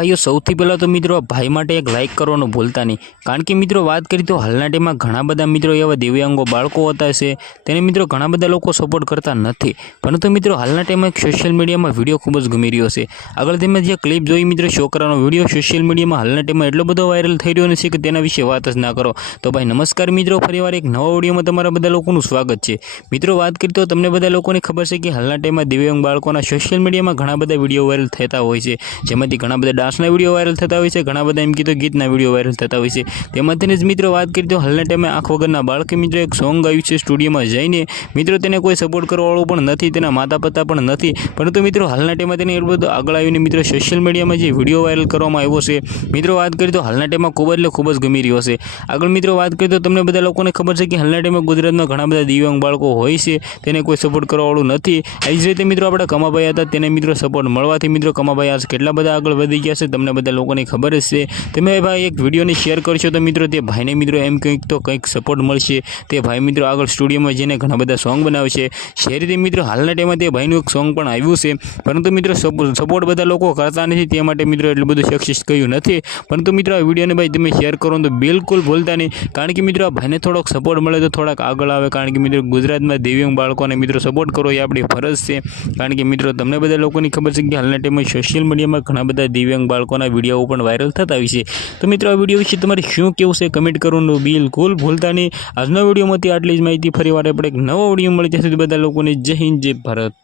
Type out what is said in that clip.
भाईओ सौथी पहला तो मित्रों भाई माटे एक लाइक करवानुं भूलता नहीं, कारण के मित्रों बात करी तो हालना टाइममां घणा बधा मित्रों एवा दिव्यांगो बाळको होता छे तेने मित्रों घणा बधा लोको सपोर्ट करता नथी। परंतु मित्रों हालना टाइममां एक सोशियल मीडियामां विडियो खूब ज गमी रह्यो छे। आगळ तमे जे क्लिप जोई मित्रों छोकरानो विडियो सोशियल मीडियामां हालना टाइममां एटलो बधो वायरल थई रह्यो छे के तेना विषे वात ज ना करो। तो भाई नमस्कार मित्रों, फरीवार एक नवा विडियोमां तमारा बधा लोकोनुं स्वागत छे। मित्रों बात करी तो तमने बधा लोकोने खबर छे के हालना टाइममां दिव्यांग बाळकोना सोशियल मीडियामां घणा बधा विडियो वायरल थता होय छे, जेमांथी घणा बधा डांसना विडियो वायरल थता होय छे, घणा बधा एम कीधुं गीतना विडियो वायरल थता होय छे। तेमांथी ज मित्रों बात करी तो हालना टाइमे आंख वगરના बाळके मित्रों एक सोंग गाव्युं छे स्टुडियोमां जईने। मित्रों तेने कोई सपोर्ट करवावाळो पण नथी, तेना माता पिता पण नथी, परंतु मित्रों हालना टाइममां तेने एटલું બધું આગળ આવીને मित्रों सोशियल मीडियामां जे विडियो वायरल करवामां આવ્યો છે मित्रों बात करी तो हालना टाइममां खूब ज गमी રહ્યો છે। આગળ मित्रों बात करी तो तमने बधा लोकोने खबर छे कि हालना टाइममां गुजरातमां घणा बधा दिव्यांग बाळको होय छे, तेने कोई सपोर्ट करवावाळुं नथी। आ ज रीते मित्रों आपणा कमाभाई हता तेने मित्रों सपोर्ट મળવાથી मित्रों कमाभाई आज केटला बधा આગળ વધી ગયા છે તમને બધા લોકોને ખબર જ છે। તમે ભાઈ એક વિડીયોને શેર કરશો તો मित्रों તે ભાઈને मित्रों એમ કંઈક સપોર્ટ મળશે। તે ભાઈ मित्रों આગળ સ્ટુડિયોમાં જઈને ઘણા બધા સોંગ બનાવશે। જે રીતે मित्रों હાલના ટાઈમમાં તે ભાઈનું એક સોંગ પણ આવ્યું છે, પરંતુ मित्रों સપોર્ટ બધા લોકો કરતા નથી, તે માટે मित्रों એટલું બધું સક્સેસ કર્યું નથી। પરંતુ मित्रों આ વિડીયોને ભાઈ તમે શેર કરો તો બિલકુલ ભૂલતા નહીં, કારણ કે मित्रों આ ભાઈને થોડોક સપોર્ટ મળે તો થોડાક આગળ આવે। કારણ કે मित्रों ગુજરાતમાં દિવ્યાંગ બાળકોને मित्रों સપોર્ટ કરવો એ આપણી ફરજ છે। કારણ કે मित्रों તમને બધા લોકોની ખબર છે કે હાલના ટાઈમમાં સોશિયલ મીડિયામાં ઘણા બધા દિવ્યાંગ બાળકોના વિડીયો પણ વાયરલ થતા હોય છે। તો मित्रों આ વિડીયો વિશે તમારે શું કહેવું છે કમેન્ટ કરવાનું બિલકુલ ભૂલતા નહીં। આજનો વિડીયોમાંથી આટલી જ માહિતી, ફરીવાર આપણે એક નવો વિડીયો મળી ત્યાં સુધી બધા લોકોને જય હિન્દ જય ભારત।